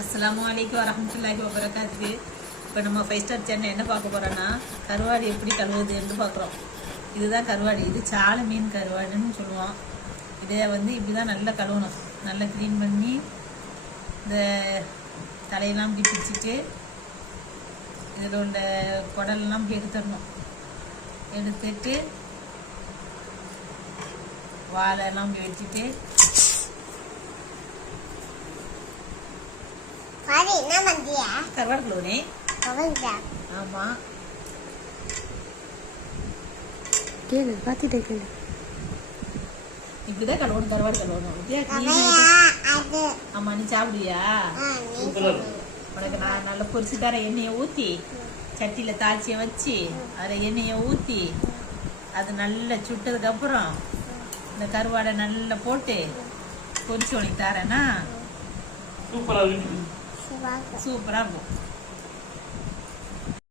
அஸ்ஸலாமு அலைக்கும் வரஹ்மத்துல்லாஹி வபரகாத்துஹு. இப்போ நம்ம 5 ஸ்டார் சேனல் என்ன பார்க்க போகிறோன்னா, கருவாடு எப்படி கழுவுதுன்னு பார்க்குறோம். இதுதான் கருவாடு. இது சாலை மீன் கருவாடுன்னு சொல்லுவோம். இதை இப்படி தான் நல்லா கழுவணும். நல்லா க்ளீன் பண்ணி இந்த தலையெல்லாம் இப்படி பிடிச்சிட்டு இதில் உள்ள குடலெல்லாம் இப்படி எடுத்துடணும். எடுத்துட்டு வாழெல்லாம் இப்படி வச்சுட்டு கருவாடு கழுவுனே. ஆமா, கேளு, பார்த்துட்டே கேளு. இப்படிதான் கழுவணும், கருவாடு கழுவணும். ஆமா, நீ சாப்பிடுவியா? உனக்கு நான் நல்லா பொரிச்சு தர எண்ணெயை ஊற்றி சட்டியில தாய்ச்சிய வச்சு அதில் எண்ணெயை ஊற்றி அது நல்லா சுட்டதுக்கப்புறம் இந்த கருவாடை நல்லா போட்டு பொரிச்சு உனக்கு தரேன்னா சூப்பராக இருக்கும்.